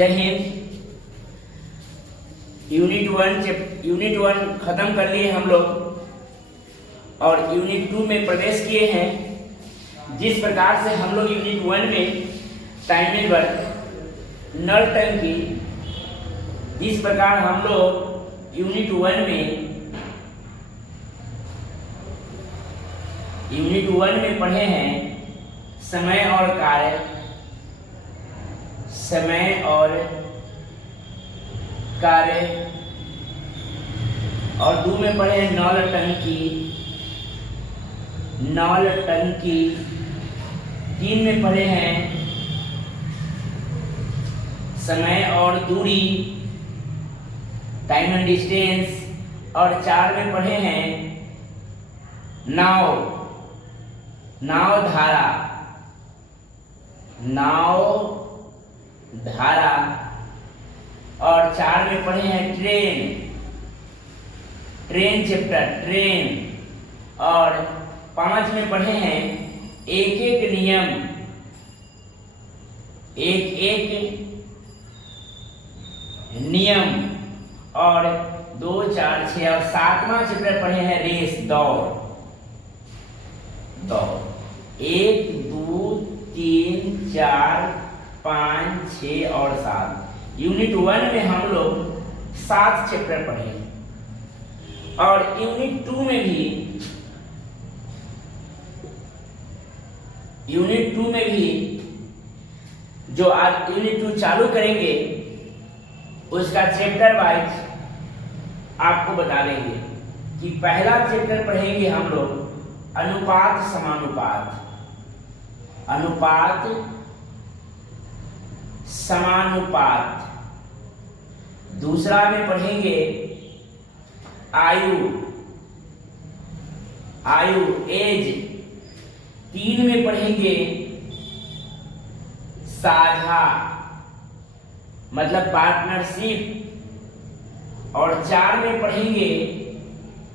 जय Hind. Unit one खत्म कर लिए हम लोग और यूनिट 2 में प्रवेश किए हैं। जिस प्रकार से हम लोग यूनिट 1 में टाइमेबल नल टंकी, जिस प्रकार हम लोग यूनिट 1 में पढ़े हैं समय और कार्य, समय और कार्य, और 2 में पढ़े हैं नल टंकी, 3 में पढ़े हैं समय और दूरी, टाइम एंड डिस्टेंस, और 4 में पढ़े हैं नाव धारा, और 4 में पढ़े हैं ट्रेन चैप्टर, और 5 में पढ़े हैं एक नियम, और 2, 4, 6 और 7वां चैप्टर पढ़े हैं रेस, दौड़। 1, 2, 3, 4, 5, 6 और 7। यूनिट 1 में हम लोग 7 चैप्टर पढ़े हैं और यूनिट 2 में भी जो आज यूनिट 2 चालू करेंगे उसका चैप्टर वाइज आपको बता देंगे कि पहला चैप्टर पढ़ेंगे हम लोग अनुपात समानुपात, दूसरा में पढ़ेंगे आयु एज, 3 में पढ़ेंगे साझा मतलब पार्टनरशिप, और 4 में पढ़ेंगे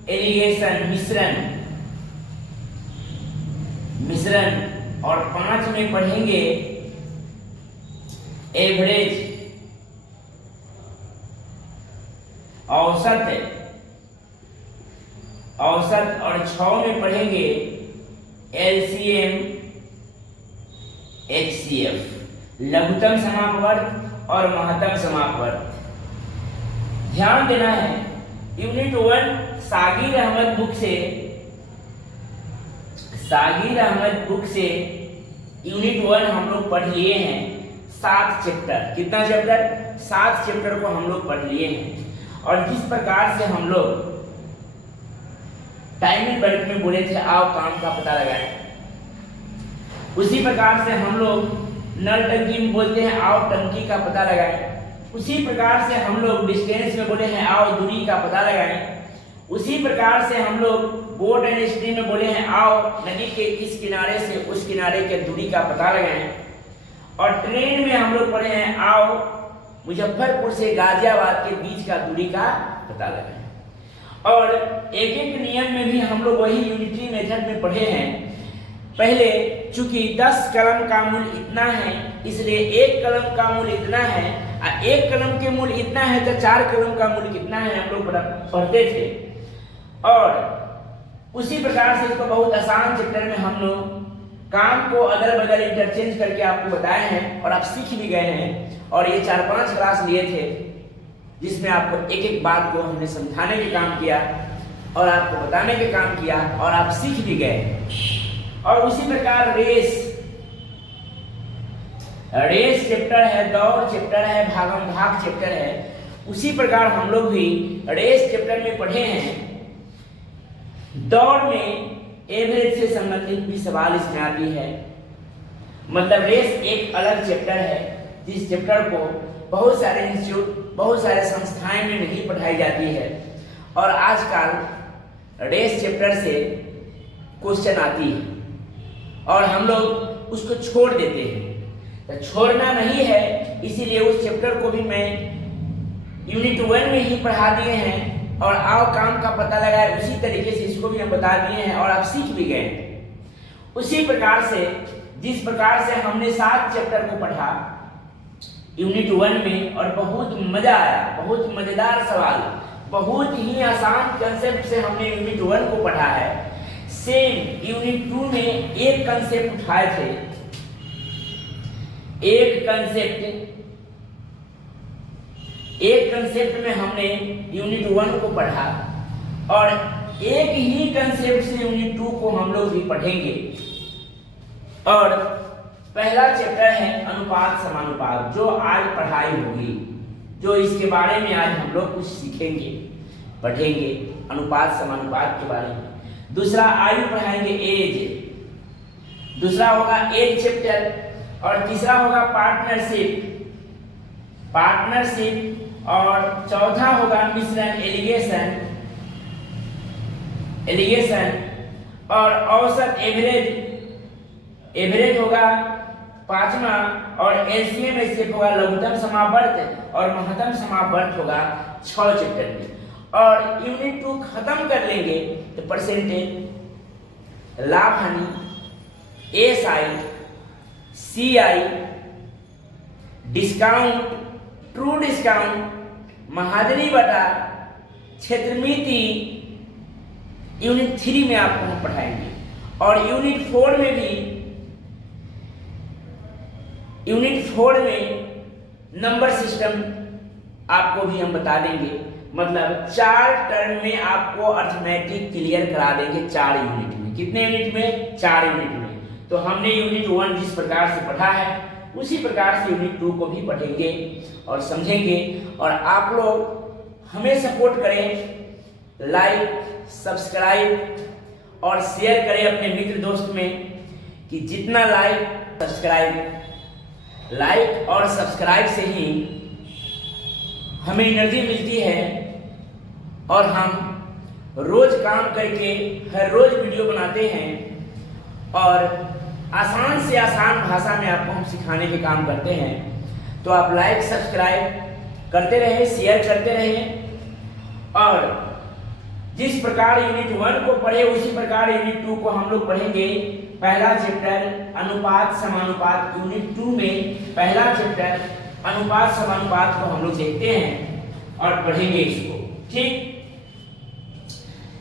एलिगेशन मिश्रण, और 5 में पढ़ेंगे एवरेज औसत, और 6 में पढ़ेंगे एलसीएम एचसीएफ लघुत्तम समापवर्त और महत्तम समापवर्त। ध्यान देना है यूनिट 1 सागिर अहमद बुक से यूनिट 1 हम लोग पढ़ लिए हैं 7 चैप्टर। कितना चैप्टर? 7 चैप्टर को हम लोग पढ़ लिए हैं। और जिस प्रकार से हम लोग टाइमिंग वर्क में बोले थे आओ काम का पता लगाएं, उसी प्रकार से हम लोग नल टंकी में बोलते हैं आओ टंकी का पता लगाएं, उसी प्रकार से हम लोग डिस्टेंस में बोले हैं आओ दूरी का पता लगाएं, उसी प्रकार से हम लोग बोट एंड स्ट्रीम में बोले हैं आओ नदी के इस किनारे से उस किनारे के दूरी का पता लगाएं, और ट्रेन में हम लोग पढ़े हैं आओ मुजफ्फरपुर से गाजियाबाद के बीच का दूरी का पता लगाएं। और एक नियम में भी हम लोग वही यूनिटरी मेथड में पढ़े हैं। पहले चूंकि 10 कलम का मूल इतना है इसलिए 1 कलम का मूल इतना है, और 1 कलम के मूल इतना है तो 4 कलम का मूल कितना है हम लोग पढ़ते थे। और उसी प्रकार से इसको बहुत आसान चैप्टर में हम लोग काम को अदल बदल इंटरचेंज करके आपको बताए हैं और आप सीख भी गए हैं। और ये 4-5 क्लास लिए थे जिसमें आपको एक बात को हमने समझाने के काम किया और आपको बताने के काम किया और आप सीख भी गए। और उसी प्रकार रेस चैप्टर है, दौड़ चैप्टर है, भागम भाग चैप्टर है। उसी प्रकार हम लोग भी रेस चैप्टर में पढ़े हैं। दौड़ में एवरेज से संबंधित भी सवाल इसमें आती है। मतलब रेस एक अलग चैप्टर है जिस चैप्टर को बहुत सारे इंस्टीट्यूट, बहुत सारे संस्थाएं में नहीं पढ़ाई जाती है, और आजकल रेस चैप्टर से क्वेश्चन आती है और हम लोग उसको छोड़ देते हैं। तो छोड़ना नहीं है, इसीलिए उस चैप्टर को भी मैं यूनिट 1 में ही पढ़ा दिए हैं और आओ काम का पता लगाए उसी तरीके से इसको भी हम बता दिए हैं और आप सीख भी गए। उसी प्रकार से जिस प्रकार से हमने 7 चैप्टर को पढ़ा, यूनिट 1 में, और बहुत मजा आया, बहुत मजेदार सवाल, बहुत ही आसान कंसेप्ट से हमने यूनिट 1 को पढ़ा है। सेम यूनिट 2 में एक कंसेप्ट उठाए थे, एक कंसेप्ट में हमने यूनिट 1 को पढ़ा, और एक ही कंसेप्ट से यूनिट 2 को हम लोग भी पढ़ेंगे। और पहला चैप्टर है अनुपात समानुपात, जो आज पढ़ाई होगी, जो इसके बारे में आज हम लोग कुछ सीखेंगे, पढ़ेंगे अनुपात समानुपात के बारे में। दूसरा आयु पढ़ाएंगे, एज, दूसरा होगा एज चैप्टर, और तीसरा होगा पार्टनरशिप, और चौथा होगा मिश्रण, एलिगेशन, और औसत, एवरेज होगा पांचवा, और एलसीएम एसएफ होगा, लघुत्तम समावर्त और महत्तम समावर्त होगा 6 चैप्टर में। और यूनिट 2 खत्म कर लेंगे तो परसेंटेज, लाभ हानि, SI, CI, discount, true discount, महाजनी बटा, क्षेत्रमिति यूनिट 3 में आपको हम पढ़ाएंगे। और यूनिट 4 में नंबर सिस्टम आपको भी हम बता देंगे, मतलब 4 टर्म में आपको अर्थमेटिक क्लियर करा देंगे 4 यूनिट में। कितने यूनिट में? 4 यूनिट में। तो हमने यूनिट 1 जिस प्रकार से पढ़ा है उसी प्रकार से यूनिट 2 को भी पढ़ेंगे और समझेंगे। और आप लोग हमें सपोर्ट करें, लाइक, सब्सक्राइब और शेयर करें अपने मित्र दोस्त में, कि जितना लाइक और सब्सक्राइब से ही हमें एनर्जी मिलती है और हम रोज काम करके हर रोज वीडियो बनाते हैं और आसान से आसान भाषा में आपको हम सिखाने के काम करते हैं। तो आप लाइक सब्सक्राइब करते रहें, शेयर करते रहें। और जिस प्रकार यूनिट 1 को पढ़े उसी प्रकार यूनिट 2 को हम लोग पढ़ेंगे। पहला चैप्टर अनुपात समानुपात, यूनिट 2 में पहला चैप्टर अनुपात समानुपात को हम लोग देखते हैं और पढ़ेंगे इसको। ठीक,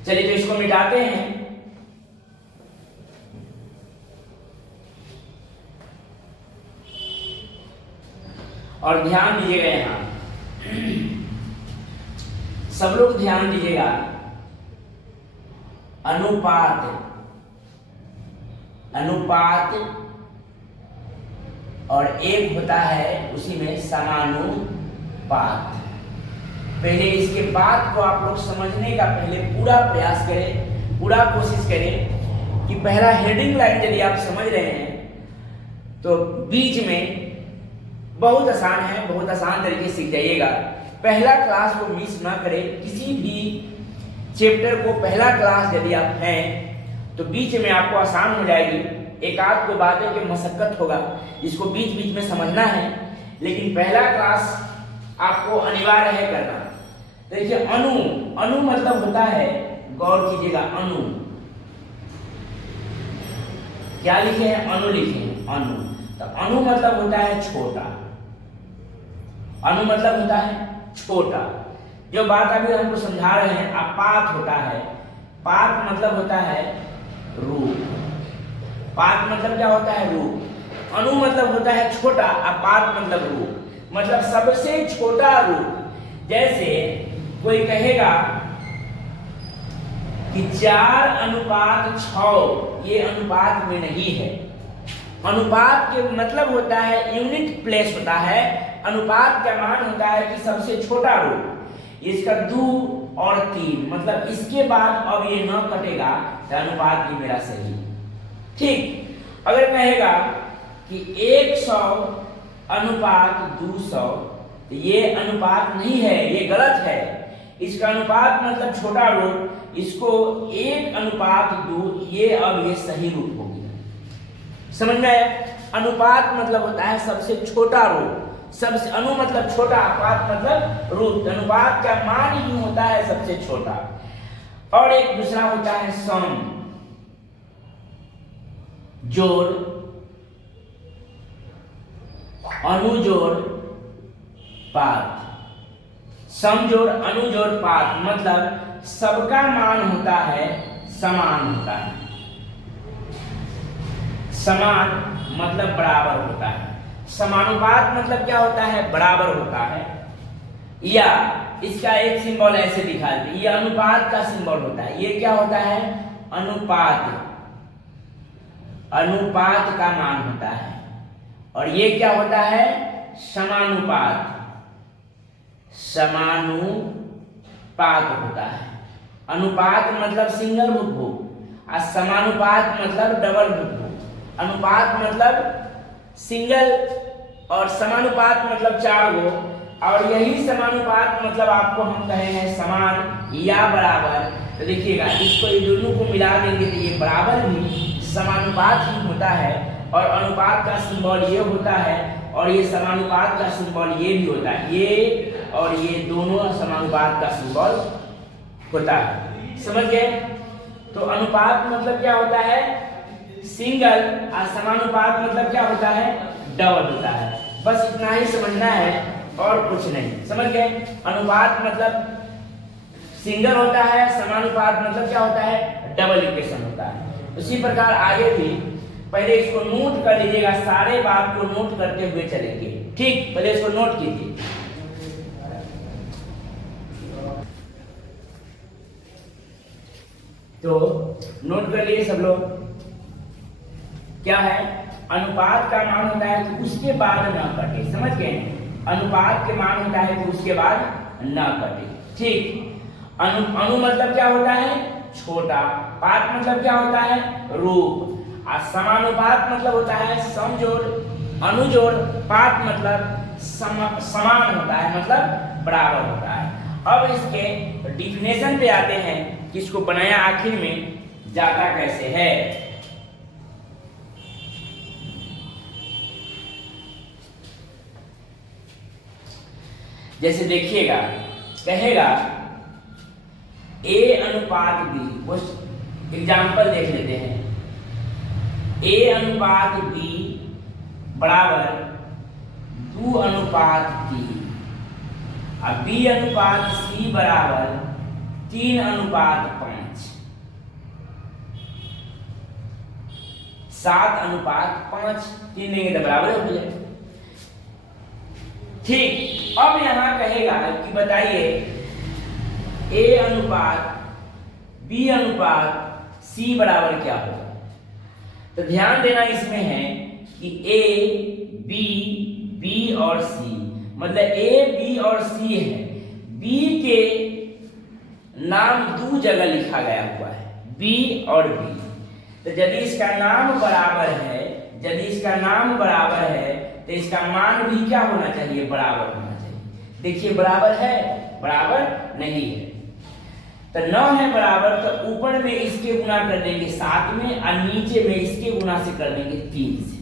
चलिए तो इसको मिटाते हैं। और ध्यान दीजिएगा, यहां सब लोग ध्यान दीजिएगा। अनुपात और एक होता है उसी में समानुपात। पहले इसके बात को आप लोग समझने का पहले पूरा प्रयास करें, पूरा कोशिश करें कि पहला हेडिंग लाइन यदि आप समझ रहे हैं तो बीच में बहुत आसान है, बहुत आसान तरीके से सीख जाइएगा। पहला क्लास को मिस ना करें, किसी भी चैप्टर को पहला क्लास यदि आप हैं तो बीच में आपको आसान हो जाएगी। एक आध को बातें के मशक्कत होगा, इसको बीच बीच में समझना है, लेकिन पहला क्लास आपको अनिवार्य है करना। देखिए अणु मतलब होता है, गौर कीजिएगा, अणु क्या लिखे हैं? अणु लिखे हैं, अणु। तो अणु मतलब होता है छोटा, अणु मतलब होता है छोटा। जो बात अभी हमको समझा रहे हैं, आपात होता है, पात मतलब होता है रूप, पात मतलब क्या होता है? रूप। अणु मतलब होता है छोटा, आपात मतलब रूप, मतलब सबसे छोटा रूप। जैसे कोई कहेगा कि 4:6, ये अनुपात में नहीं है। अनुपात के मतलब होता है यूनिट प्लेस होता है। अनुपात का मान होता है कि सबसे छोटा रूप, इसका 2 और 3, मतलब इसके बाद अब ये न कटेगा तो अनुपात ही मेरा सही। ठीक, अगर कहेगा कि 100:200 तो ये अनुपात नहीं है, ये गलत है। इसका अनुपात मतलब छोटा रूप, इसको 1:2, ये अब ये सही रूप हो गया। समझ में आया? अनुपात मतलब होता है सबसे छोटा रूप, सबसे अणु मतलब छोटा, आपात मतलब रूप। अनुपात का मान ही होता है सबसे छोटा। और एक दूसरा होता है सम, जोड़, अनुजोड़, पात। समजोड़ अनुजोड़ पात मतलब सबका मान होता है समान होता है। समान मतलब बराबर होता है। समानुपात मतलब क्या होता है? बराबर होता है। या इसका एक सिंबल ऐसे दिखा दे, ये अनुपात का सिंबल होता है। ये क्या होता है? अनुपात। अनुपात का मान होता है। और ये क्या होता है? समानुपात। समानुपात होता है। अनुपात मतलब सिंगल बुकभुक और समानुपात मतलब डबल बुकभुक। अनुपात मतलब सिंगल और समानुपात मतलब 4 गो, और यही समानुपात मतलब आपको हम कहे हैं समान या बराबर। तो देखिएगा, इसको ये दोनों को मिला देंगे तो ये बराबर भी समानुपात ही होता है। और अनुपात का सिंबल ये होता है और ये समानुपात का सिंबल ये भी होता है। ये और ये दोनों समानुपात का सिंबल होता है। समझ गए? तो अनुपात मतलब क्या होता है? सिंगल, और समानुपात मतलब क्या होता है? डबल होता है। बस इतना ही समझना है और कुछ नहीं। समझ गए? अनुपात मतलब सिंगल होता है, समानुपात मतलब क्या होता है? डबल इक्वेशन होता है। उसी प्रकार आगे भी पहले इसको नोट कर लीजिएगा, सारे बात को नोट करते हुए चलेंगे। ठीक, पहले इसको नोट कीजिए। तो नोट कर लिए सब लोग। क्या है? अनुपात का मान होता है कि उसके बाद न कटे। समझ गए? अनुपात के मान होता है कि उसके बाद न कटे। ठीक। अनु मतलब क्या होता है? छोटा। पात मतलब क्या होता है? रूप। और समानुपात मतलब होता है समजोड़। अनुजोड़ पात मतलब समान होता है, मतलब बराबर होता है। अब इसके डिफिनेशन पे आते हैं कि इसको बनाया आखिर में जाता कैसे है। जैसे देखिएगा, कहेगा A अनुपात B। कुछ एग्जाम्पल देख लेते हैं। A अनुपात B बराबर 2 अनुपात 3 और B अनुपात C बराबर 3 अनुपात 5। 7 अनुपात 5। 3 देंगे तो बराबर हो जाए। ठीक। अब यहां कहेगा कि बताइए A अनुपात B अनुपात C बराबर क्या होगा। तो ध्यान देना इसमें है कि A, B, B और C, मतलब A, B और C है। B के नाम 2 जगह लिखा गया हुआ है, B और B। तो यदि इसका नाम बराबर है, यदि इसका नाम बराबर है तो इसका मान भी क्या होना चाहिए? बराबर होना चाहिए। देखिए, बराबर है? बराबर नहीं है। तो न है बराबर तो ऊपर में इसके गुना कर देंगे 7 में और नीचे में इसके गुना से कर देंगे 3 से।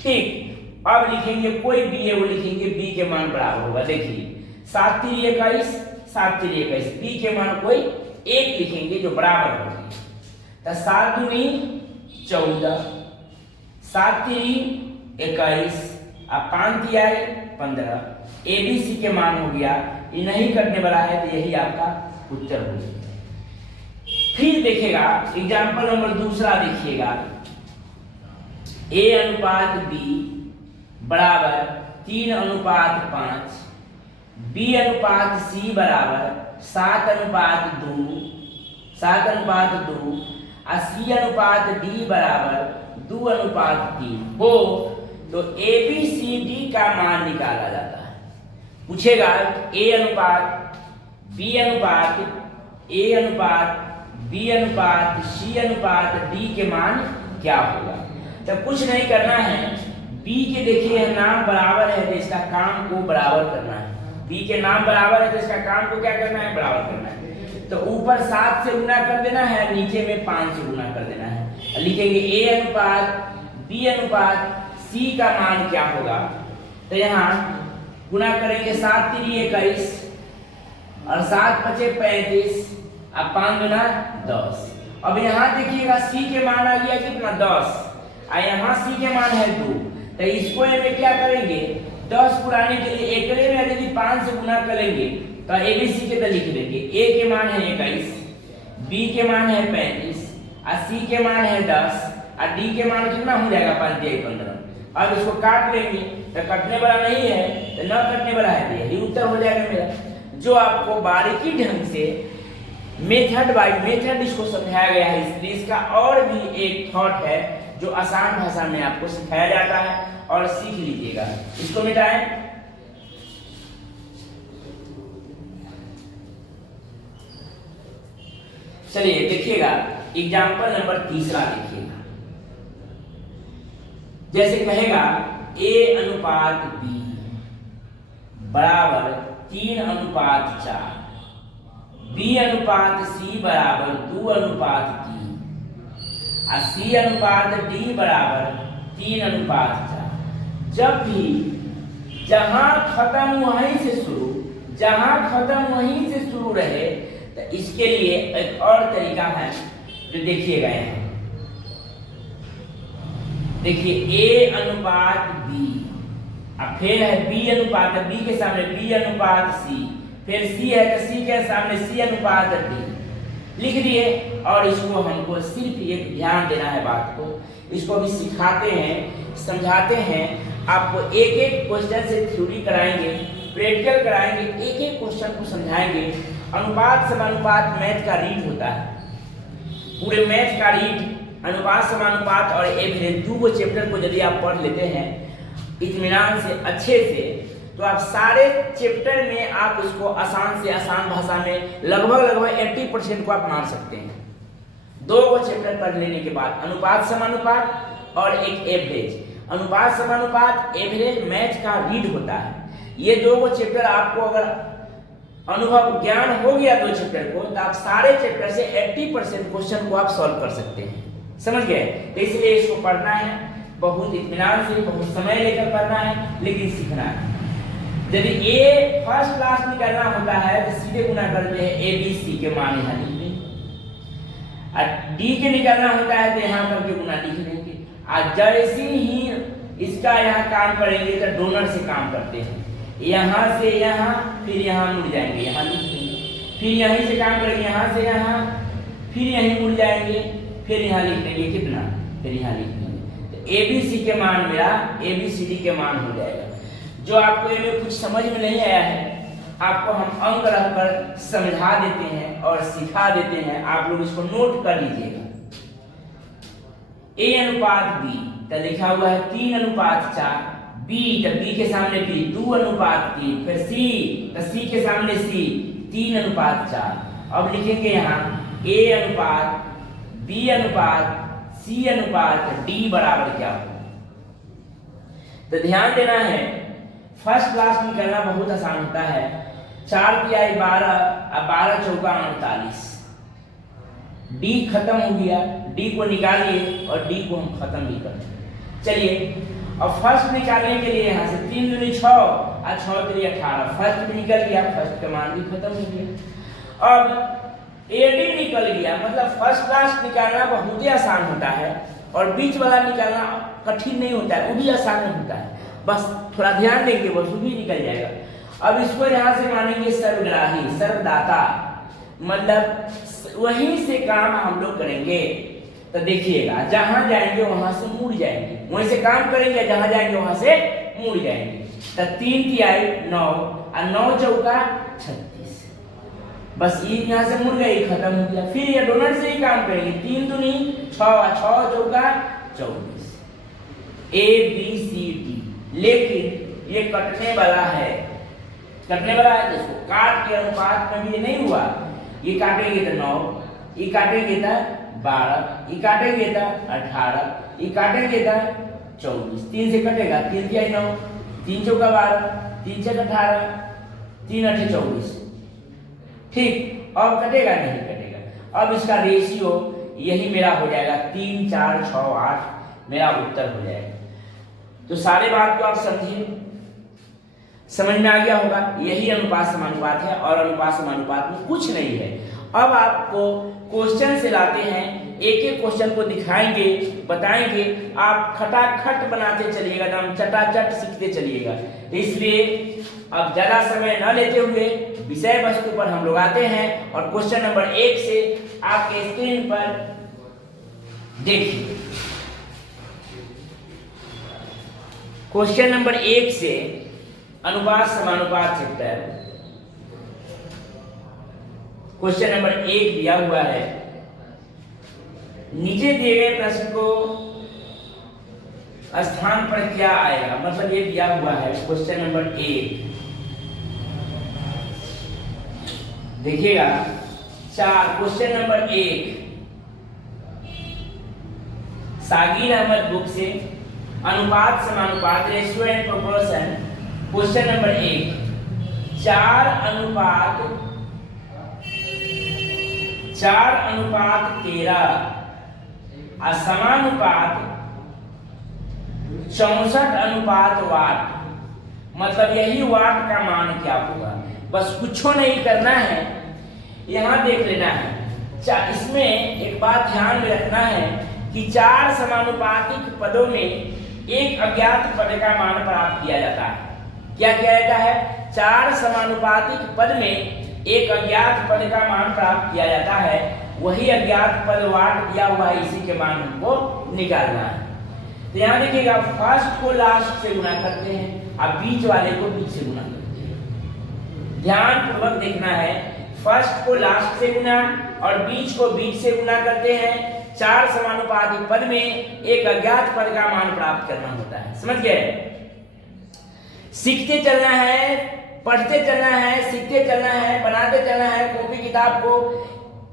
ठीक। अब लिखेंगे कोई B है, वो लिखेंगे B के मान बराबर होगा। देखिए 7 3 21, 7 3 21, B के मान कोई 1 लिखेंगे जो बराबर होगी। तो 7 दूनी 14, 7 3 21 और 5 3 15। ABC के मान हो गया। ये नहीं करने वाला है तो यही आपका उत्तर हो गया। फिर देखिएगा एग्जाम्पल नंबर दूसरा देखिएगा। A अनुपात B बराबर 3 अनुपात 5, B अनुपात C बराबर 7 अनुपात 2 और C अनुपात D बराबर 2 अनुपात 3 हो तो ABCD का मान निकाला जाता है। पूछेगा A अनुपात B अनुपात A अनुपात B अनुपात C अनुपात D के मान क्या होगा। तो कुछ नहीं करना है। B के देखिए नाम बराबर है तो इसका काम को बराबर करना है। B के नाम बराबर है तो इसका काम को क्या करना है? बराबर करना है। तो ऊपर 7 से गुना कर देना है, नीचे में 5 से गुना कर देना है। लिखेंगे A अनुपात B अनुपात C का मान क्या होगा। तो यहाँ गुना करेंगे 7 3 21 और 7 5 35 और 5 गुना 10। अब यहाँ देखिएगा C के मान आ गया कितना? 10 और यहाँ C के मान है 2। तो इसको में क्या करेंगे? 10 पुराने के लिए एकड़े में यदि 5 से गुना करेंगे तो एबीसी के तो लिख देंगे। ए के मान है 21, बी के मान है 35, और सी के मान है 10, और डी के मान कितना हो जाएगा 5 × 15। अब इसको काट लेंगे तो कटने वाला नहीं है तो न कटने वाला है, यही उत्तर हो जाएगा मेरा। जो आपको बारीकी ढंग से मेथड बाय मेथड इसको समझाया गया है, इसलिए इसका और भी एक थॉट है जो आसान भाषा में आपको सिखाया जाता है और सीख लीजिएगा। इसको मिटाएं। चलिए देखिएगा एग्जाम्पल नंबर 3 देखिएगा। जैसे कहेगा A अनुपात B बराबर 3:4, B अनुपात C बराबर 2:3, और C अनुपात D बराबर 3:4। जब भी जहां खत्म वहीं से शुरू रहे तो इसके लिए एक और तरीका है जो देखिएगा यहाँ। देखिए A अनुपात B, अब फिर है B अनुपात, B के सामने B अनुपात C, फिर C है तो C के सामने C अनुपात D लिख दिए। और इसको हमको सिर्फ एक ध्यान देना है बात को, इसको भी सिखाते हैं, समझाते हैं। आपको एक एक क्वेश्चन से थ्योरी कराएंगे, प्रैक्टिकल कराएंगे, एक एक क्वेश्चन को समझाएंगे। अनुपात समानुपात मैथ का रीड होता है, पूरे मैथ का रीड अनुपात समानुपात और एवरेज 2 चैप्टर को यदि आप पढ़ लेते हैं इत्मीनान से अच्छे से, तो आप सारे चैप्टर में आप इसको आसान से आसान भाषा में लगभग 80% को आप मान सकते हैं। 2 चैप्टर पढ़ लेने के बाद अनुपात समानुपात और एक एवरेज, अनुपात समानुपात एवरेज मैथ का रीड होता है। ये 2 चैप्टर आपको अगर अनुभव ज्ञान हो गया 2 चैप्टर को, तो आप सारे चैप्टर से 80% क्वेश्चन को आप सॉल्व कर सकते हैं। समझ गए? तो इसलिए इसको पढ़ना है, बहुत इत्मीनान से, बहुत समय लेकर पढ़ना है, लेकिन सीखना है। यदि ए फर्स्ट क्लास निकालना होता है तो सीधे गुना करते हैं ए बी सी के मान यहाँ लिख देंगे, और डी के निकालना होता है तो यहाँ करके गुना लिख देंगे। और जैसे ही इसका यहाँ काम करेंगे तो डोनर से काम करते हैं, यहाँ से यहाँ, फिर यहाँ मुड़ जाएंगे, यहाँ लिख देंगे, फिर यहीं से काम करेंगे, यहाँ से यहाँ, फिर यहीं मुड़ जाएंगे, फिर यहाँ लिख देंगे कितना, फिर यहाँ लिख देंगे। तो ए बी सी के मान मेरा ए बी सी डी के मान हो जाएगा। जो आपको इनमें कुछ समझ में नहीं आया है, आपको हम अंक रखकर समझा देते हैं और सिखा देते हैं, आप लोग इसको नोट कर लीजिएगा। A अनुपात B तो लिखा हुआ है 3:4, B तो B के सामने B 2:3, फिर C तो C के सामने C 3:4। अब लिखेंगे यहाँ A अनुपात B अनुपात C अनुपात D बराबर क्या हो। तो ध्यान देना है, फर्स्ट क्लास में करना बहुत आसान होता है। 4 तिहाई 12 और 12 चौका 48, डी खत्म हो गया, डी को निकालिए और डी को हम खत्म भी कर दें। चलिए अब फर्स्ट निकालने के लिए यहाँ से 3 दूनी 6 और 6 के लिए 18, फर्स्ट भी निकल गया, फर्स्ट का मान भी खत्म हो गया। अब एडी निकल गया, मतलब फर्स्ट क्लास निकालना बहुत ही आसान होता है और बीच वाला निकालना कठिन नहीं होता है, वो भी आसान होता है, बस थोड़ा ध्यान देंगे बस वो भी निकल जाएगा। अब इसको यहाँ से मानेंगे सर्वग्राही, सर्वदाता, मतलब वहीं से काम हम लोग करेंगे। तो देखिएगा जहां जाएंगे वहां से मुड़ जाएंगे, वहीं से काम करेंगे, जहां जाएंगे वहां से मुड़ जाएंगे। तो 3 तिहाई 9 और 9 चौका 36, बस ये यहाँ से मुड़ गए, खत्म हो गया। फिर ये डोनर से ही काम करेंगे, 3 दूनी 6 और 6 चौका 24, ए बी सी डी। लेकिन ये कटने वाला है, कटने वाला है, इसको काट के अनुपात में भी नहीं हुआ, ये काटेंगे तो 9, ये काटेंगे तो 12, ये काटेंगे तो 18, ये काटेंगे तो 24, 3 से कटेगा, 3 तिहाई 9, 3 चौका 12, 3 छक 18, 3 8 24, ठीक। अब कटेगा नहीं कटेगा। अब इसका रेशियो यही मेरा हो जाएगा 3 4 6 8, मेरा उत्तर हो जाएगा। तो सारे बात को आप समझिए, समझ में आ गया होगा, यही अनुपात समानुपात है और अनुपात समानुपात में कुछ नहीं है। अब आपको क्वेश्चन से लाते हैं एक एक क्वेश्चन को दिखाएंगे, बताएंगे, आप खटाखट बनाते चलिएगा, एकदम चटाचट सीखते चलिएगा। इसलिए अब ज्यादा समय न लेते हुए विषय वस्तु पर हम लोग आते हैं और क्वेश्चन नंबर 1 से आपके स्क्रीन पर देखिए। क्वेश्चन नंबर 1 से अनुपात समानुपात चैप्टर क्वेश्चन नंबर 1 दिया हुआ है। नीचे दिए गए प्रश्न को स्थान पर क्या आएगा, मतलब ये दिया हुआ है क्वेश्चन नंबर 1। देखिएगा question number 1 Sagir Ahmad book से अनुपात समानुपात ratio and proportion. Question number 1 4 अनुपात 13 और समानुपात 64 अनुपात वाट, मतलब यही वाट का मान क्या होगा। बस कुछ नहीं करना है, यहां देख लेना है। इसमें एक बात ध्यान में रखना है कि 4 समानुपातिक पदों में एक अज्ञात पद का मान प्राप्त किया जाता है। क्या किया जाता है? 4 समानुपातिक पद में एक अज्ञात पद का मान प्राप्त किया जाता है। वही अज्ञात पद वाट दिया हुआ है, इसी के मान हमको निकालना है। तो यहाँ देखिएगा, फर्स्ट को लास्ट से गुना करते हैं, अब बीच वाले को बीच से गुना करते हैं। ध्यान पूर्वक देखना है, फर्स्ट को लास्ट से गुना और बीच को बीच से गुना करते हैं। 4 समानुपातिक पद में एक अज्ञात पद का मान प्राप्त करना होता है। समझ गए? सीखते चलना है, पढ़ते चलना है, सीखते चलना है, बनाते चलना है। कॉपी किताब को,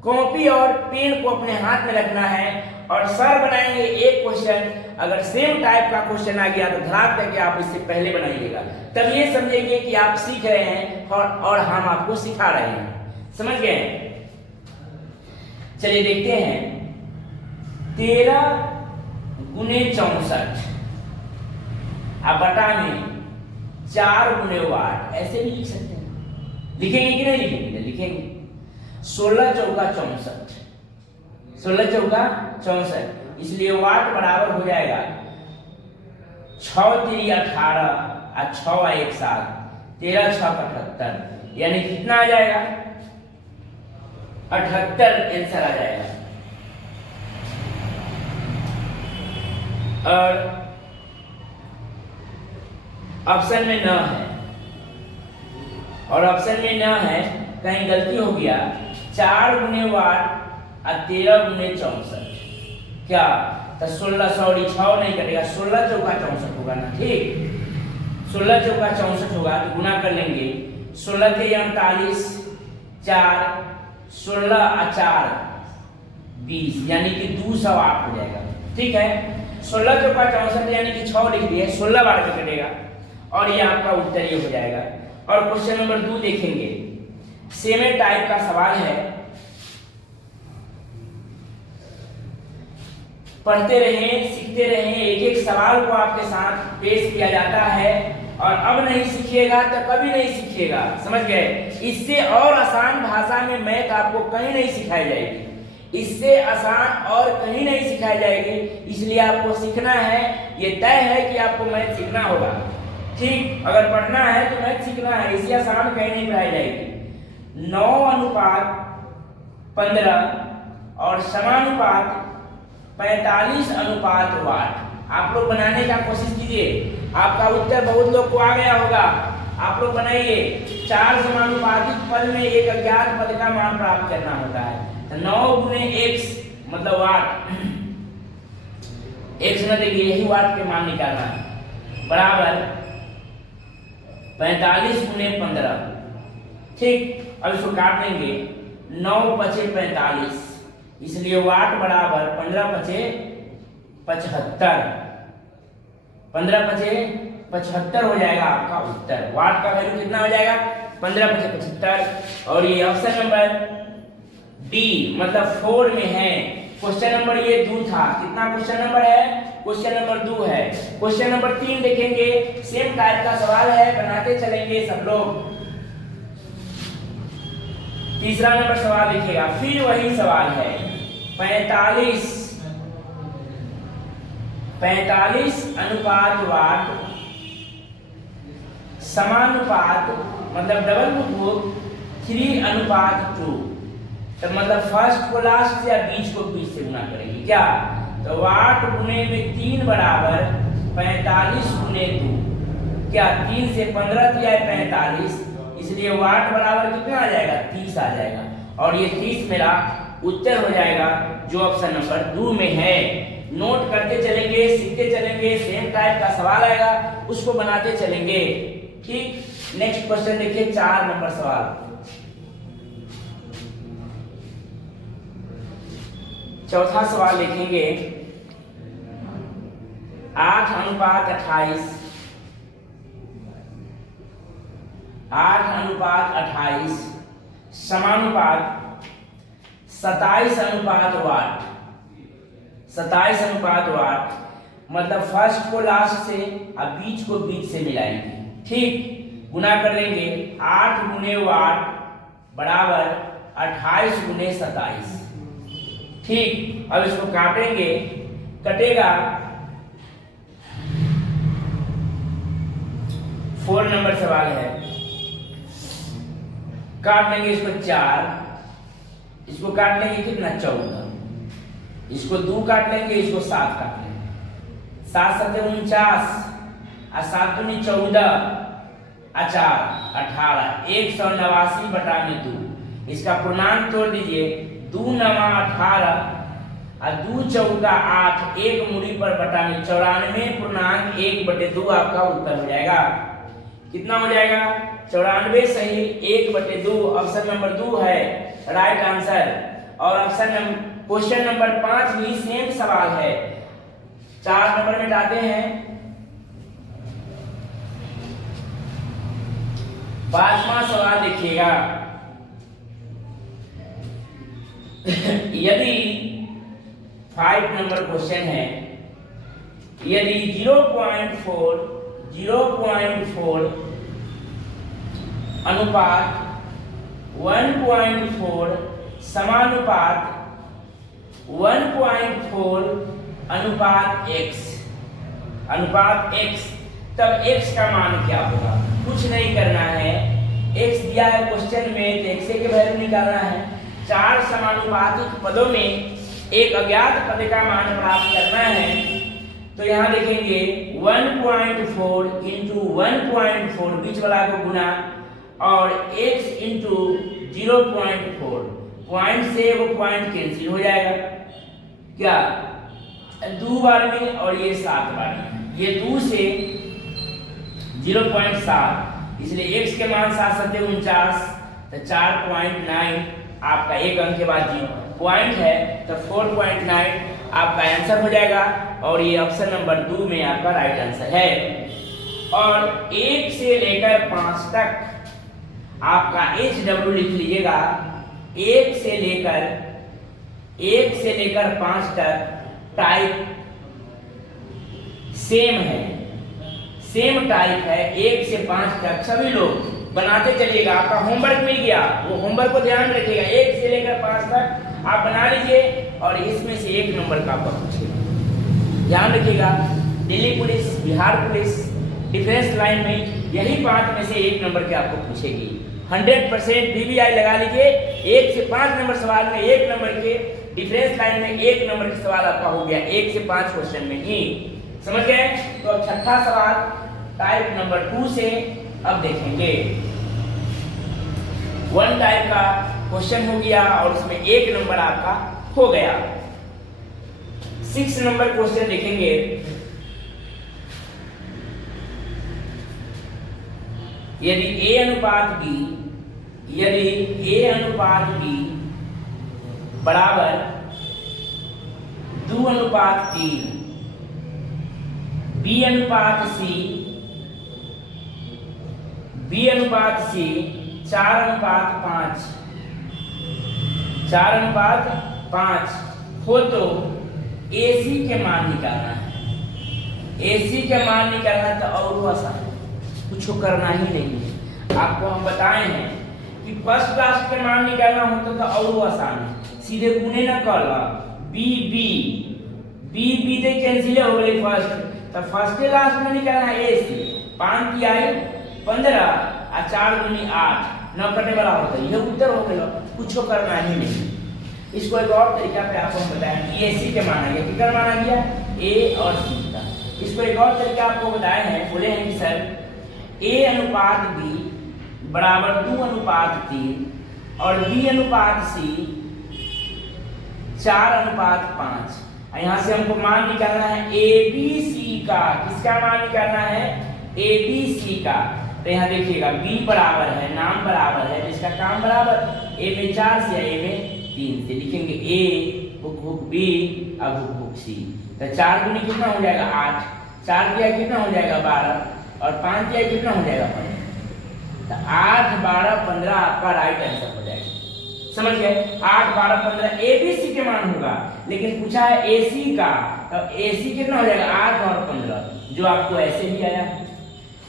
कॉपी और पेन को अपने हाथ में रखना है और सर बनाएंगे एक क्वेश्चन, अगर सेम टाइप का क्वेश्चन आ गया तो धड़ाक करके आप इससे पहले बनाइएगा, तब ये समझेंगे कि आप सीख रहे हैं और हम आपको सिखा रहे हैं। समझ गए? चलिए देखते हैं। 13 गुने 64 अब बटा में 4 गुने वाट, ऐसे भी लिख सकते हैं। लिखेंगे कि नहीं लिखेंगे? लिखेंगे। 16 चौका 64, 16 चौका 64, इसलिए वाट बराबर हो जाएगा 6 3 18 और 6 1 7, 13 6 78, यानी कितना आ जाएगा? 78 आंसर आ जाएगा। और ऑप्शन में न है, और ऑप्शन में न है, कहीं गलती हो गया। 4 गुने वाट और 13 गुने 64, क्या? तो 16 सॉरी 6 नहीं करेगा, 16 चौका 64 होगा ना। ठीक, 16 चौका 64 होगा तो गुना कर लेंगे। 16 के 48, 4, 16 और 4 20, यानी कि 208 हो जाएगा। ठीक है, 16 चौका 64 यानी कि 6 लिख दिए, 16 बार में कटेगा और ये आपका उत्तर ये हो जाएगा। और क्वेश्चन नंबर 2 देखेंगे, सेम टाइप का सवाल है। पढ़ते रहें, सीखते रहें, एक एक सवाल को आपके साथ पेश किया जाता है और अब नहीं सीखिएगा तो कभी नहीं सीखिएगा। समझ गए? इससे और आसान भाषा में मैथ आपको कहीं नहीं सिखाई जाएगी, इससे आसान और कहीं नहीं सिखाई जाएगी। इसलिए आपको सीखना है, ये तय है कि आपको मैथ सीखना होगा। ठीक, अगर पढ़ना है तो मैथ सीखना है, इससे आसान कहीं नहीं पढ़ाई जाएगी। 9 अनुपात 15 और समानुपात 45 अनुपात वाट, आप लोग बनाने का कोशिश कीजिए। आपका उत्तर बहुत लोग को आ गया होगा, आप लोग बनाइए। 4 समानुपातिक पद में एक अज्ञात पद का मान प्राप्त करना होता है। तो 9 गुने x मतलब वाट, x न देखिए, यही वाट के मान निकालना है, बराबर 45 गुने 15। ठीक, अब इसको काट लेंगे। 9 पचे 45, इसलिए वाट बराबर 15 पचे 75, 15 पचे 75 हो जाएगा आपका उत्तर। वाट का वैल्यू कितना हो जाएगा? 15 पचे 75। और ये ऑप्शन नंबर डी मतलब 4 में है। क्वेश्चन नंबर ये 2 था। कितना क्वेश्चन नंबर है? क्वेश्चन नंबर 2 है। क्वेश्चन नंबर 3 देखेंगे, सेम टाइप का सवाल है, बनाते चलेंगे सब लोग। तीसरा नंबर सवाल देखिएगा, फिर वही सवाल है। 45 अनुपात वाट समानुपात मतलब डबल बुक 3 अनुपात 2। तो मतलब फर्स्ट को लास्ट से या बीच को बीच से गुना करेंगे क्या, तो वाट गुने में 3 बराबर 45 गुने 2, क्या 3 से 15 दिया है 45, इसलिए वाट बराबर कितना आ जाएगा 30 आ जाएगा। और ये 30 मेरा उत्तर हो जाएगा जो ऑप्शन नंबर 2 में है। नोट करते चलेंगे, सीखते चलेंगे, सेम टाइप का सवाल आएगा उसको बनाते चलेंगे। ठीक, नेक्स्ट क्वेश्चन देखिए 4 नंबर सवाल। चौथा सवाल लिखेंगे 8 अनुपात 28 समानुपात 27 अनुपात वाट। 27 अनुपात वाट मतलब फर्स्ट को लास्ट से और बीच को बीच से मिलाएंगे। ठीक, गुना कर लेंगे 8 गुने वाट बराबर 28 गुने 27। ठीक, अब इसको काटेंगे, कटेगा 4 नंबर सवाल है, काट लेंगे इसको 4, इसको काट लेंगे कितना 14, इसको 2 काट लेंगे, इसको 7 काट लेंगे, 7 7 49 और 7 दूनी 14 और 4 18, 189 बटा में 2। इसका पूर्णांक तोड़ दीजिए, 2 9 18 और 2 चौका 8, एक मूड़ी पर बटा में 94.1/2 आपका उत्तर हो जाएगा। कितना हो जाएगा 94 सही 1/2, ऑप्शन नंबर 2 है राइट आंसर। और ऑप्शन नंबर क्वेश्चन नंबर 5 भी सेम सवाल है। 4 नंबर में जाते हैं, 5वां सवाल देखिएगा। यदि 5 नंबर क्वेश्चन है, यदि 0.4 अनुपात 1.4 समानुपात 1.4 अनुपात x, तब x का मान क्या होगा। कुछ नहीं करना है, x दिया है क्वेश्चन में तो x के वैल्यू निकालना है। 4 समानुपातिक पदों में एक अज्ञात पद का मान प्राप्त करना है। तो यहाँ देखेंगे 1.4 इंटू 1.4 बीच वाला को गुना और x इंटू 0.4, पॉइंट से वो पॉइंट कैंसिल हो जाएगा क्या 2 बार में और ये 7 बार में, ये 2 से 0.7, इसलिए x के मान 7 7 49 तो 4.9 आपका एक अंक के बाद जी पॉइंट है तो 4.9 आपका आंसर हो जाएगा। और ये ऑप्शन नंबर 2 में आपका राइट आंसर है। और 1 से लेकर 5 तक आपका HW लिख लीजिएगा। 1 से लेकर 5 तक टाइप सेम है, सेम टाइप है। 1 से 5 तक सभी लोग बनाते चलिएगा। आपका होमवर्क मिल गया, वो होमवर्क को ध्यान रखिएगा। 1 से लेकर 5 तक आप बना लीजिए और इसमें से 1 नंबर का आपका पूछेगा। ध्यान रखिएगा, Delhi police, Bihar police, defence line में यही 5 में से 1 नंबर के आपको पूछेगी। 100% BBI लगा लीजिए। 1 से 5 नंबर सवाल में 1 नंबर के, डिफेंस लाइन में 1 नंबर के सवाल आपका हो गया 1 से 5 क्वेश्चन में ही। समझ गए? तो अब छठा सवाल टाइप नंबर 2 से अब देखेंगे। 1 टाइप का क्वेश्चन हो गया और उसमें 1 नंबर आपका हो गया। 6 नंबर क्वेश्चन देखेंगे। यदि A अनुपात B बराबर 2 अनुपात 3, B अनुपात C 4 अनुपात 5 हो तो AC के मान निकालना है। AC के मान निकालना तो और आसान, कुछ करना ही नहीं है। आपको हम बताए हैं कि फर्स्ट क्लास के मान निकालना होता तो और आसान है। सीधे गुणे न कर बी बी बी बी से कैंसिल हो गई फर्स्ट, तो फर्स्ट के लास्ट में निकालना है ए सी। 5 की आई 15 और 4 दूनी 8, 9 कटे वाला होता है। ये उत्तर हो गया, कुछ करना ही नहीं। इसको एक और तरीका पे आपको हम बताएं, ए सी के माना गया, कितना माना गया ए और सी का। इसको एक और तरीका आपको बताए हैं, बोले हैं कि सर ए अनुपात बी बराबर 2 अनुपात 3 और बी अनुपात सी 4 अनुपात 5। यहाँ से हमको मान निकालना है ए बी सी का। किसका मान निकालना है? ए बी सी का। तो यहाँ देखिएगा बी बराबर है, नाम बराबर है, जिसका काम बराबर, ए में 4 से ए में 3 से लिखेंगे ए बुक बुक बी और बुक बुक सी। तो 4 दूनी कितना हो जाएगा 8, 4 किया कितना हो जाएगा 12 और 5 किया कितना हो जाएगा 15। तो 8 12 15 आपका राइट आंसर हो जाएगा। समझ गए? 8 12 15 ए बी सी के मान होगा, लेकिन पूछा है ए सी का, तो ए सी कितना हो जाएगा 8 और 15, जो आपको ऐसे भी आया।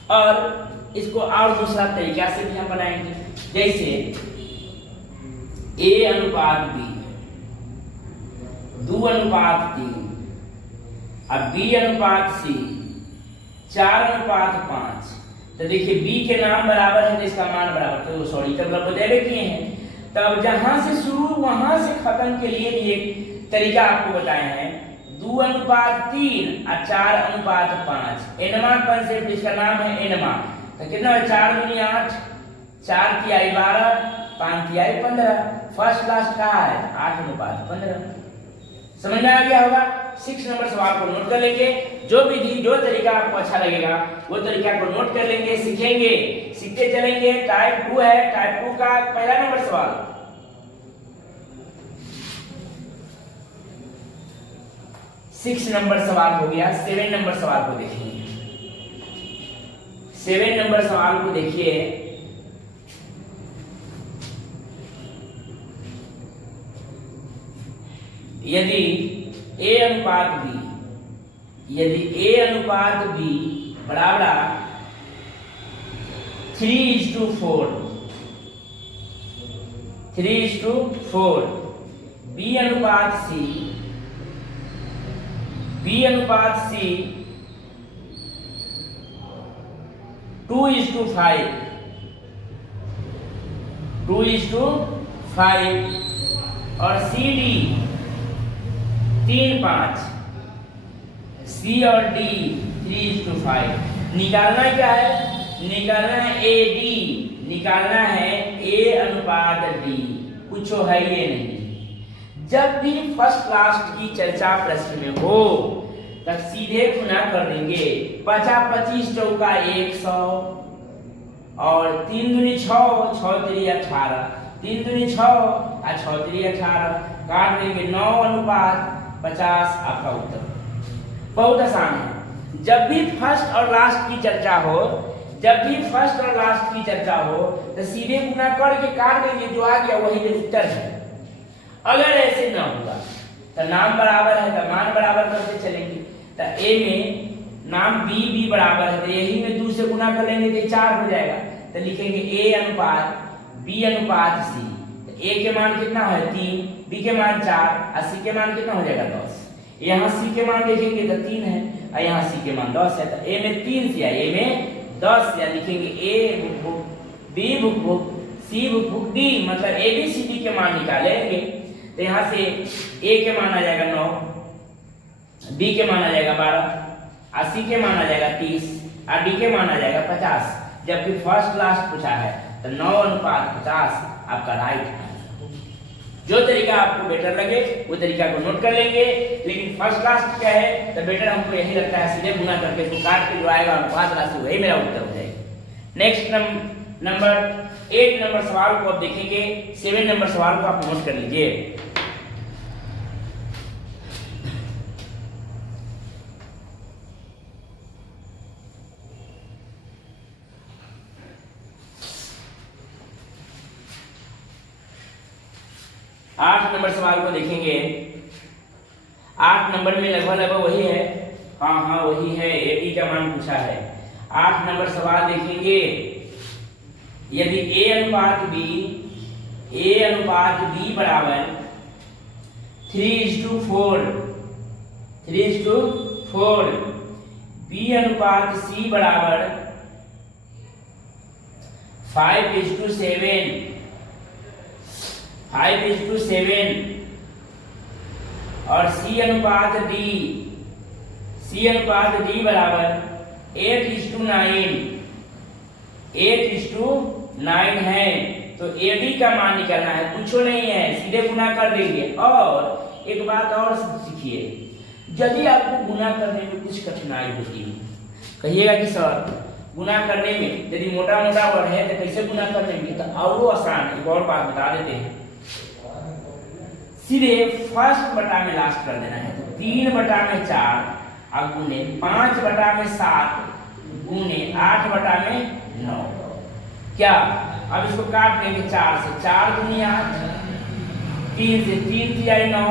और इसको और दूसरा तरीका से भी हम बनाएंगे, जैसे ए अनुपात बी 2 अनुपात 3 और बी अनुपात सी 4 अनुपात 5। तो देखिए बी के नाम बराबर है तो इसका मान बराबर, तो सॉरी तब लोग बदले किए हैं। तब जहां से शुरू वहां से खत्म के लिए भी एक तरीका आपको बताए हैं, 2 अनुपात 3 और 4 अनुपात 5। एनमा कॉन्सेप्ट, इसका नाम है एनमा। तो कितना है 4 दूनी 8, 4 की आई 12, 5 की आई 15, फर्स्ट लास्ट कहा है 8 अनुपात 15। समझ में आ गया होगा? 6 नंबर सवाल को नोट कर लेंगे। जो विधि जो तरीका आपको अच्छा लगेगा वो तरीका को नोट कर लेंगे, सीखेंगे, सीखते चलेंगे। टाइप 2 है, टाइप 2 का पहला नंबर सवाल, सिक्स नंबर सवाल हो गया। 7 नंबर सवाल को देखेंगे। 7 नंबर सवाल को देखिए। यदि ए अनुपात बी, यदि ए अनुपात बी बराबर 3:4, 3:4, बी अनुपात सी 2:5, 2:5 और सी डी 3:5, सी और डी 3:5। निकालना क्या है? निकालना है ए डी, निकालना है ए अनुपात डी। कुछ है ये नहीं। जब भी फर्स्ट लास्ट की चर्चा प्रश्न में हो तब सीधे गुना कर देंगे। 50 25 चौका 100 और 3 दूनी 6, 6 3 18, 3 दूनी 6 और 6 3 18, काट देंगे 9 अनुपात 50 आपका उत्तर। बहुत आसान है। जब भी फर्स्ट और लास्ट की चर्चा हो, जब भी फर्स्ट और लास्ट की चर्चा हो तो सीधे गुना करके काट देंगे, जो आ गया वही उत्तर है। अगर ऐसे ना हुआ तो नाम बराबर है तो मान बराबर करते चलेंगे। तो ए में नाम बी बी बराबर है तो यही में 2 से गुना कर लेंगे तो 4 हो जाएगा। तो लिखेंगे ए अनुपात बी अनुपात सी। तो ए के मान कितना है 3, बी के मान 4 और सी के मान कितना हो जाएगा 10। यहाँ सी के मान देखेंगे तो 3 है और यहाँ सी के मान 10 है। तो ए में 3 से ए में 10 या लिखेंगे A book book B book book C book book D, मतलब ए बी सी डी के मान निकालेंगे। तो यहाँ से ए के मान आ जाएगा 9, बी के मान आ जाएगा 12 और सी के मान आ जाएगा 30 और डी के मान आ जाएगा 50। जबकि फर्स्ट लास्ट पूछा है तो 9 अनुपात 50 आपका राइट आंसर। जो तरीका आपको बेटर लगे वो तरीका को नोट कर लेंगे, लेकिन फर्स्ट लास्ट क्या है तो बेटर हमको यही लगता है सीधे गुना करके इसको काट के जो आएगा अनुपात राशि वही मेरा उत्तर हो जाएगा। नेक्स्ट नंबर 8 नंबर सवाल को आप देखेंगे। 7 नंबर सवाल को आप नोट कर लीजिए। आठ नंबर सवाल को देखेंगे। 8 नंबर में लगभग वही है, हाँ वही है, एटी का मान पूछा है। 8 नंबर सवाल देखेंगे। यदि ए अनुपात बी बराबर 3:4, 3:4। B अनुपात C बराबर 5:7, 5:7। और C अनुपात D बराबर 8:9, 8:9 है। तो AD का मान निकालना है, कुछ नहीं है, सीधे गुना कर देंगे। और एक बात और सीखिए, यदि आपको गुना करने में कुछ कठिनाई होती है, कहिएगा कि सर गुना करने में यदि मोटा मोटा वर्ड है तो कैसे गुना कर लेंगे, तो और आसान एक और बात बता देते हैं, सीधे फर्स्ट बटा में लास्ट कर देना है। तो 3/4 और गुने 5/7 गुने 8/9। क्या अब इसको काट लेंगे 4 से, 4 दूनी 8, 3 से 3 तिहाई 9,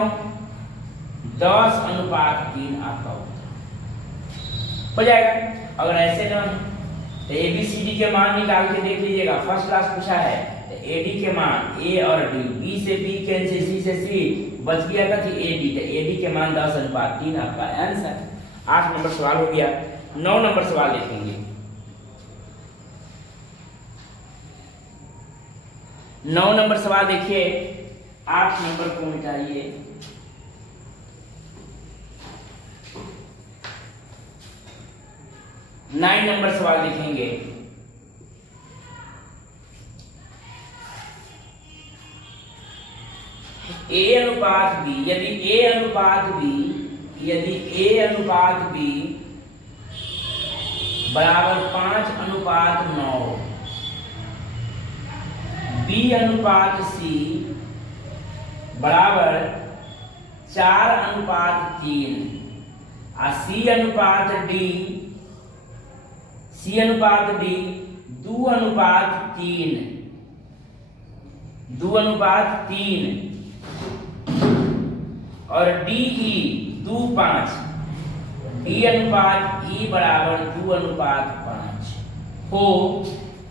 10:3 आपका उत्तर हो जाएगा। अगर ऐसे न तो ABCD के मान निकाल के देख लीजिएगा, फर्स्ट क्लास पूछा है। तो AD के मान A और D, B से B कैंसिल, C से C, बच गया था AD। तो AD के मान 10:3 आपका आंसर। 8 नंबर सवाल हो गया। 9 नंबर सवाल देखेंगे। 9 नंबर सवाल देखिए, 8 नंबर को मिटाइए। 9 नंबर सवाल देखेंगे। A अनुपात B, यदि A अनुपात B बराबर 5:9, B अनुपात C बराबर 4:3 और C अनुपात D 2:3 और DE 2:5, D अनुपात E बराबर 2:5 हो।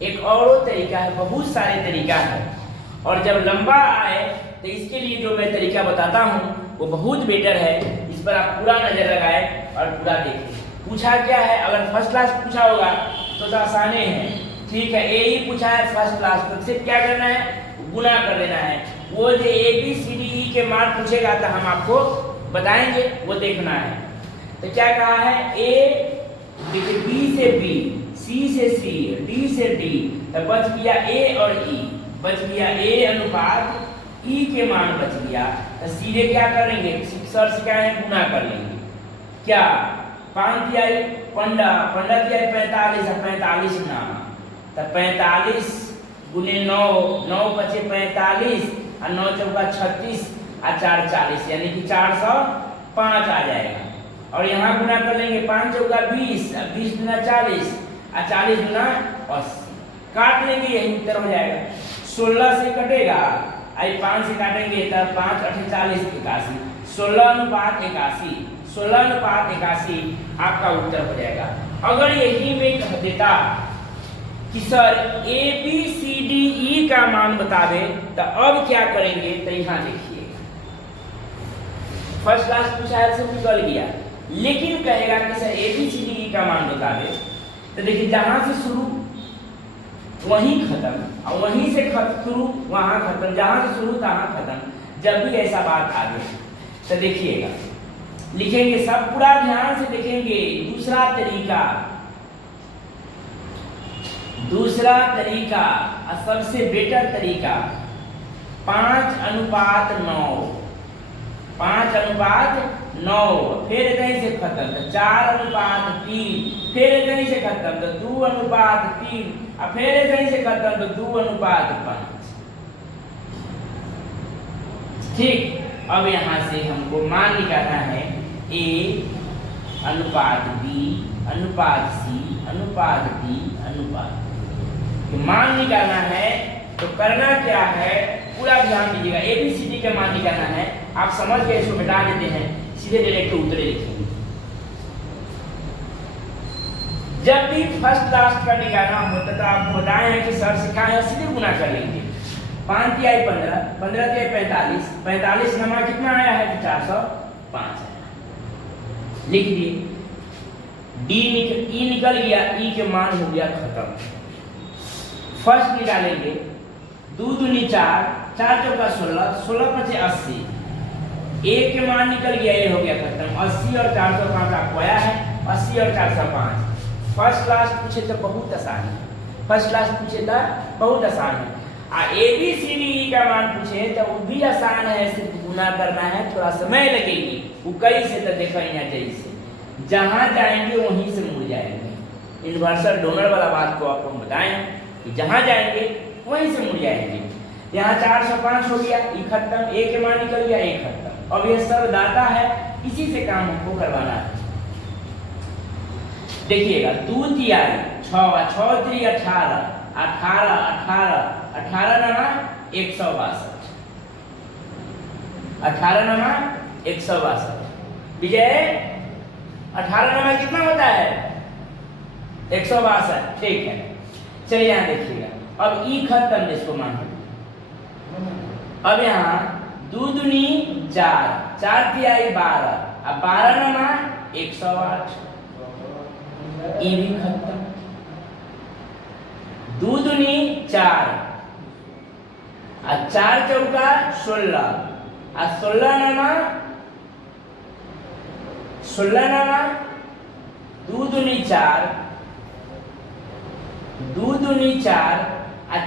एक और तरीका है, बहुत सारे तरीका है, और जब लंबा आए तो इसके लिए जो मैं तरीका बताता हूँ वो बहुत बेटर है। इस पर आप पूरा नजर लगाएं और पूरा देखें। पूछा क्या है, अगर फर्स्ट क्लास पूछा होगा तो आसानी है, ठीक है। ए ही पूछा है फर्स्ट क्लास, तो सिर्फ क्या करना है, गुना कर देना है। वो जो ABCDE के मान पूछेगा तो हम आपको बताएंगे, वो देखना है। तो क्या कहा है, A देखिए, B से B, C से C, D से D, तो बच गया A और E, बच गया A अनुपात E के मान बच गया। तो सीधे क्या करेंगे, सर से क्या है, गुना कर लेंगे। क्या 5 तिहाई 15, 15 तिहाई 45 और 45 ना, तो 45 गुने 9, 9 बचे 45 और 9 चौका 36 और 4 40, यानी कि 405 आ जाएगा। और यहाँ गुना कर लेंगे, 5 चौका 20 और 20 गुना 40 और 40 गुना 80, काट लेंगे, यही उत्तर हो जाएगा। 16 से कटेगा, आई 5 से काटेंगे तो 5 8 40 81, 16:81, 16:81 आपका उत्तर हो जाएगा। अगर यही में कह देता कि सर ABCDE का मान बता दे, तो अब क्या करेंगे, तो यहाँ देखिए, फर्स्ट क्लास पूछा है, सब निकल गया, लेकिन कहेगा कि सर ABCDE का मान बता दे, तो देखिए जहां से शुरू वहीं खत्म, और वहीं से शुरू वहां खत्म, जहां से शुरू तहां खत्म। जब भी ऐसा बात आ जाए तो देखिएगा, लिखेंगे सब, पूरा ध्यान से देखेंगे। दूसरा तरीका और सबसे बेटर तरीका 5:9, 5:9, फिर कहीं से खत्म तो 4:3, फिर कहीं से खत्म तो 2:3 और फिर कहीं से खत्म तो 2:5। ठीक, अब यहां से हमको मान निकालना है A अनुपात B अनुपात C अनुपात D अनुपात, मान निकालना है। तो करना क्या है, पूरा ध्यान दीजिएगा। ABCD का मान निकालना है, आप समझ गए, इसको मिटा देते हैं, सीधे डायरेक्ट उत्तर लिखेंगे। जब भी फर्स्ट लास्ट का निकालना होता तो आपको बताए हैं कि सर सिखाए हैं, सीधे गुना कर लेंगे। 5 तिहाई 15, 15 तिहाई 45, 45 नमा कितना आया है तो 405 आया। लिख दिए। ई निकल गया, ई के मान हो गया खत्म। फर्स्ट निकालेंगे, 2 दूनी 4, 4 चौका 16, 16 पचे 80, ए के मान निकल गया, ये हो गया खत्म। 80 और 405 आपको आया है, 80 और 405। फर्स्ट क्लास पूछे तो बहुत आसान है, फर्स्ट क्लास पूछे तो बहुत आसान है। ABCD का मान पूछे तो वो भी आसान है, सिर्फ गुना करना है, थोड़ा समय लगेगी। वो कई से तो देखा यहाँ जैसे जहाँ जाएंगे वहीं से मुड़ जाएंगे। यूनिवर्सल डोनर वाला बात को आपको हम बताएं कि जहाँ जाएंगे वहीं से मुड़ जाएंगे। यहाँ 405 हो गया, ये खत्म, ए के मान निकल गया, ए खत्म। अब ये सब डाटा है, इसी से काम हमको करवाना है। देखिएगा 2 तिहाई 6, 6 3 18, 18 18, 18 नमा 162, 18 नमा 162। विजय 18 नमा कितना होता है 162, ठीक है। चलिए यहाँ देखिएगा, अब ई खत्म, जिसको मान अब यहाँ 2 दूनी 4, 4 तिहाई 12, अब 12 नमा 108, ई भी खत्म। 2 दूनी 4, 4 चौका 16, 16 नमा 2 दूनी 4, 2 दूनी 4,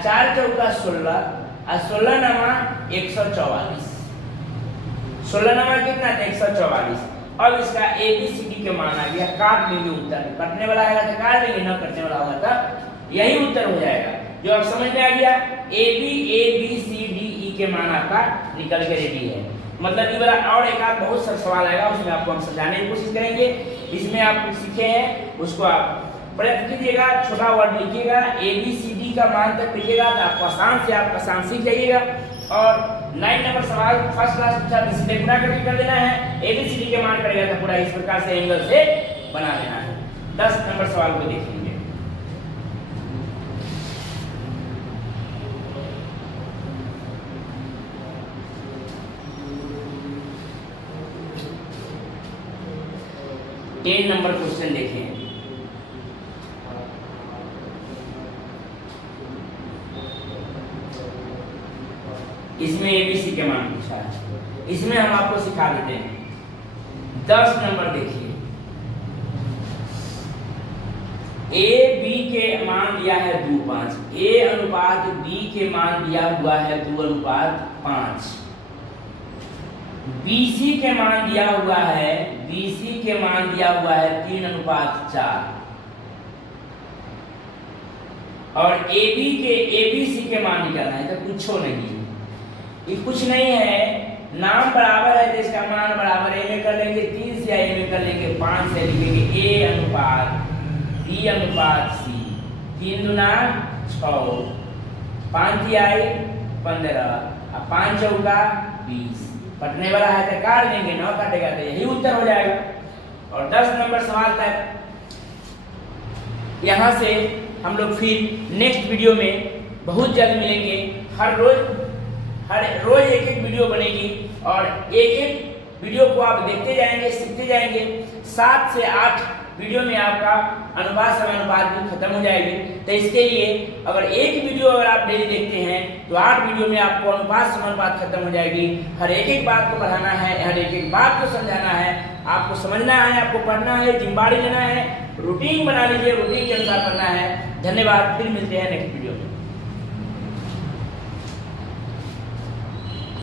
4 चौका 16, 16 नमा 144, 16 नमा कितना था 144। अब इसका ABCD के मान आ गया, काट लेंगे उत्तर, कटने वाला आएगा तो काट लेंगे, ना कटने वाला होगा तो यही उत्तर हो जाएगा। जो आप समझ में आ गया, ABCDE के मान आपका निकल के रेडी है। मतलब ये वाला और एक आध बहुत सा सवाल आएगा, उसमें आपको हम समझाने की कोशिश करेंगे। इसमें आप सीखे हैं उसको आप प्रयत्न कीजिएगा, छोटा वर्ड लिखिएगा, ABCD का मान तक लिखिएगा तो आपको आसान से आप आसान सीख जाइएगा। और 9 नंबर सवाल फर्स्ट क्लास पूछा, इसलिए पूरा करके कर देना है। ABCD के मान करेगा तो पूरा इस प्रकार से एंगल से बना देना है। 10 नंबर सवाल को देखेंगे। टेन नंबर क्वेश्चन देखें। इसमें ABC के मान पूछा है, इसमें हम आपको सिखा देते हैं। 10 नंबर देखिए, A B के मान दिया है 2:5, A अनुपात B के मान दिया हुआ है 2:5, BC के मान दिया हुआ है, BC के मान दिया हुआ है 3:4, और ABC के मान निकालना है। तो कुछ नहीं, ये कुछ नहीं है, नाम बराबर है तो इसका मान बराबर ए में कर लेंगे 3 से, ए में कर लेंगे 5 से, लिखेंगे A अनुपात B अनुपात C, 3 दूना 6, 5 तिहाई 15, और 5 चौका 20। कटने वाला है तो काट देंगे, ना काटेगा तो यही उत्तर हो जाएगा। और 10 नंबर सवाल तक यहाँ से हम लोग फिर नेक्स्ट वीडियो में बहुत जल्द मिलेंगे। हर रोज एक एक वीडियो बनेगी, और एक एक वीडियो को आप देखते जाएंगे, सीखते जाएंगे। 7 से 8 वीडियो में आपका अनुपात समानुपात भी खत्म हो जाएगी। तो इसके लिए अगर एक वीडियो अगर आप डेली देखते हैं तो 8 वीडियो में आपको अनुपात समानुपात खत्म हो जाएगी। हर एक बात को पढ़ाना है, हर एक बात को समझाना है, आपको समझना है, आपको पढ़ना है, जिम्मेदारी लेना है, रूटीन बना लीजिए, रूटीन के अनुसार पढ़ना है। धन्यवाद, फिर मिलते हैं नेक्स्ट वीडियो में।